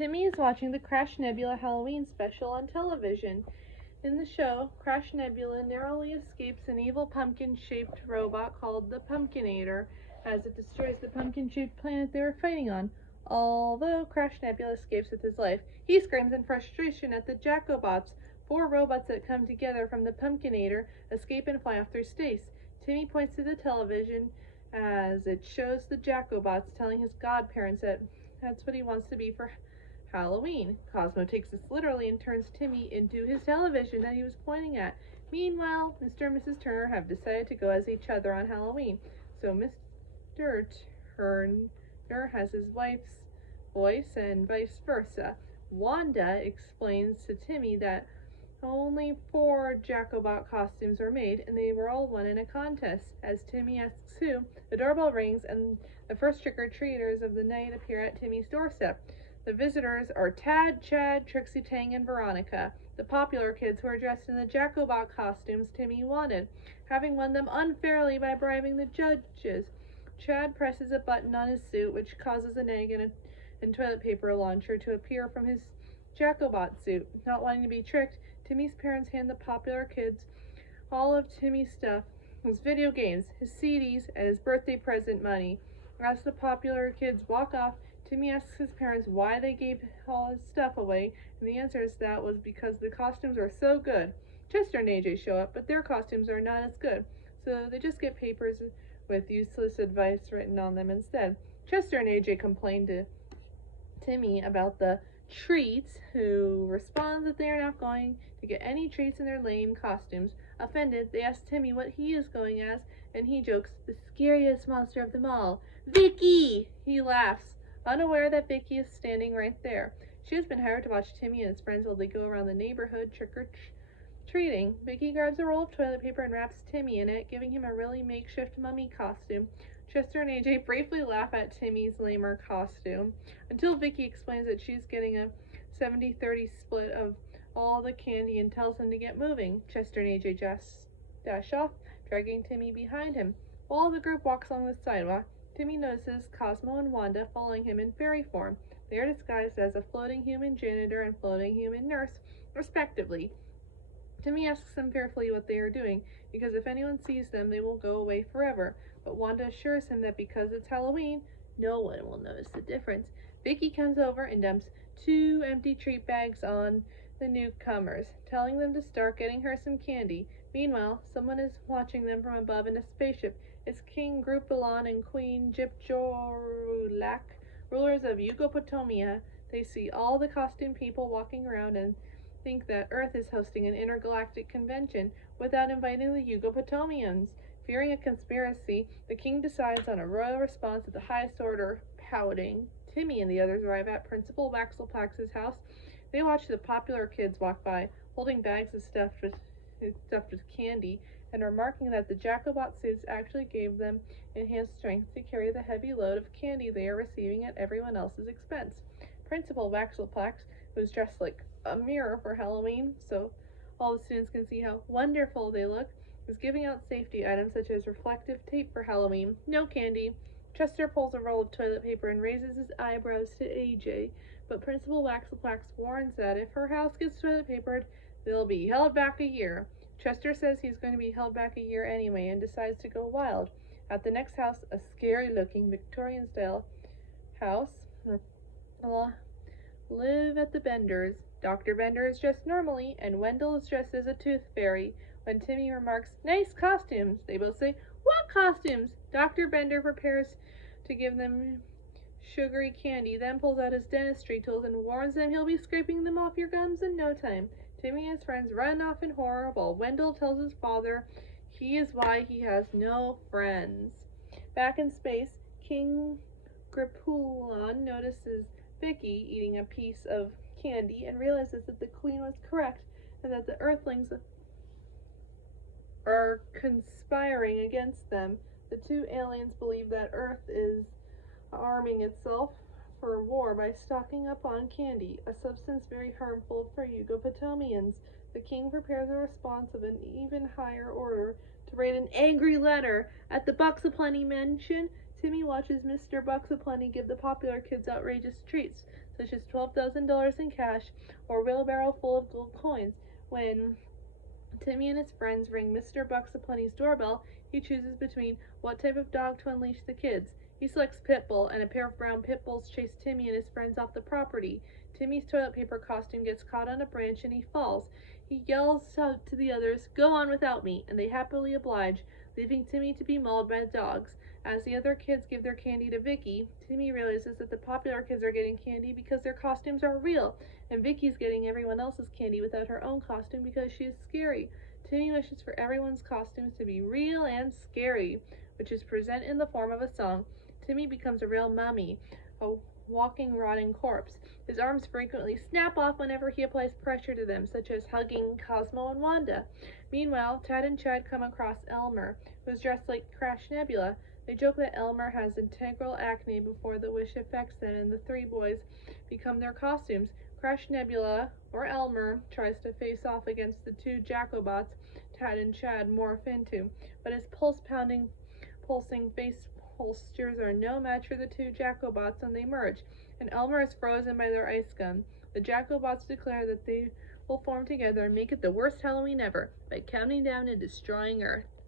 Timmy is watching the Crash Nebula Halloween special on television. In the show, Crash Nebula narrowly escapes an evil pumpkin-shaped robot called the Pumpkinator as it destroys the pumpkin-shaped planet they were fighting on. Although Crash Nebula escapes with his life, he screams in frustration at the Jacobots, four robots that come together from the Pumpkinator, escape and fly off through space. Timmy points to the television as it shows the Jacobots telling his godparents that that's what he wants to be for Halloween. Cosmo takes this literally and turns Timmy into his television that he was pointing at. Meanwhile, Mr. and Mrs. Turner have decided to go as each other on Halloween. So Mr. Turner has his wife's voice and vice versa. Wanda explains to Timmy that only 4 Jacobot costumes were made, and they were all won in a contest. As Timmy asks who, the doorbell rings, and the first trick-or-treaters of the night appear at Timmy's doorstep. The visitors are Tad, Chad, Trixie, Tang, and Veronica, the popular kids who are dressed in the Jacobot costumes Timmy wanted, having won them unfairly by bribing the judges. Chad presses a button on his suit, which causes an egg and toilet paper launcher to appear from his Jacobot suit. Not wanting to be tricked, Timmy's parents hand the popular kids all of Timmy's stuff, his video games, his CDs, and his birthday present money. As the popular kids walk off, Timmy asks his parents why they gave all his stuff away, and the answer is that was because the costumes are so good. Chester and AJ show up, but their costumes are not as good, so they just get papers with useless advice written on them instead. Chester and AJ complain to Timmy about the treats, who responds that they are not going to get any treats in their lame costumes. Offended, they ask Timmy what he is going as, and he jokes, the scariest monster of them all, Vicky! He laughs, unaware that Vicky is standing right there. She has been hired to watch Timmy and his friends while they go around the neighborhood trick-or-treating. Vicky grabs a roll of toilet paper and wraps Timmy in it, giving him a really makeshift mummy costume. Chester and AJ briefly laugh at Timmy's lamer costume, until Vicky explains that she's getting a 70-30 split of all the candy and tells him to get moving. Chester and AJ just dash off, dragging Timmy behind him. While the group walks along the sidewalk, Timmy notices Cosmo and Wanda following him in fairy form. They are disguised as a floating human janitor and floating human nurse, respectively. Timmy asks them fearfully what they are doing, because if anyone sees them, they will go away forever. But Wanda assures him that because it's Halloween, no one will notice the difference. Vicky comes over and dumps 2 empty treat bags on the newcomers, telling them to start getting her some candy. Meanwhile, someone is watching them from above in a spaceship. It's King Grupalon and Queen Jipjorulak, rulers of Yugopotamia. They see all the costume people walking around and think that Earth is hosting an intergalactic convention without inviting the Yugopotamians. Fearing a conspiracy, the king decides on a royal response at the highest order, pouting. Timmy and the others arrive at Principal Waxelplax's house. They watch the popular kids walk by, holding bags of stuffed with candy, and remarking that the Jacobot suits actually gave them enhanced strength to carry the heavy load of candy they are receiving at everyone else's expense. Principal Waxelplax, who is dressed like a mirror for Halloween, so all the students can see how wonderful they look, is giving out safety items such as reflective tape for Halloween. No candy. Chester pulls a roll of toilet paper and raises his eyebrows to AJ, but Principal Waxelplax warns that if her house gets toilet papered, they'll be held back a year. Chester says he's going to be held back a year anyway and decides to go wild. At the next house, a scary-looking Victorian-style house, live at the Benders. Dr. Bender is dressed normally, and Wendell is dressed as a tooth fairy. When Timmy remarks, nice costumes, they both say, what costumes? Dr. Bender prepares to give them sugary candy, then pulls out his dentistry tools and warns them he'll be scraping them off your gums in no time. Timmy and his friends run off in horror while Wendell tells his father he is why he has no friends. Back in space, King Gripulon notices Vicky eating a piece of candy and realizes that the queen was correct and that the Earthlings are conspiring against them. The 2 aliens believe that Earth is arming itself for war by stocking up on candy, a substance very harmful for Yugopotamians. The king prepares a response of an even higher order to write an angry letter at the Box of Plenty mansion Timmy watches Mr. Bucksaplenty give the popular kids outrageous treats, such as $12,000 in cash or a wheelbarrow full of gold coins. When Timmy and his friends ring Mr. Bucksaplenty's doorbell, he chooses between what type of dog to unleash the kids. He selects Pitbull, and a pair of brown pit bulls chase Timmy and his friends off the property. Timmy's toilet paper costume gets caught on a branch and he falls. He yells out to the others, "Go on without me," and they happily oblige, leaving Timmy to be mauled by the dogs. As the other kids give their candy to Vicky, Timmy realizes that the popular kids are getting candy because their costumes are real, and Vicky's getting everyone else's candy without her own costume because she is scary. Timmy wishes for everyone's costumes to be real and scary, which is present in the form of a song. Timmy becomes a real mummy, a walking, rotting corpse. His arms frequently snap off whenever he applies pressure to them, such as hugging Cosmo and Wanda. Meanwhile, Tad and Chad come across Elmer, who is dressed like Crash Nebula. They joke that Elmer has integral acne before the wish affects them, and the three boys become their costumes. Crash Nebula, or Elmer, tries to face off against the two Jacobots Tad and Chad morph into, but his pulsing face postures are no match for the two Jacobots when they merge, and Elmer is frozen by their ice gun. The Jacobots declare that they will form together and make it the worst Halloween ever by counting down and destroying Earth.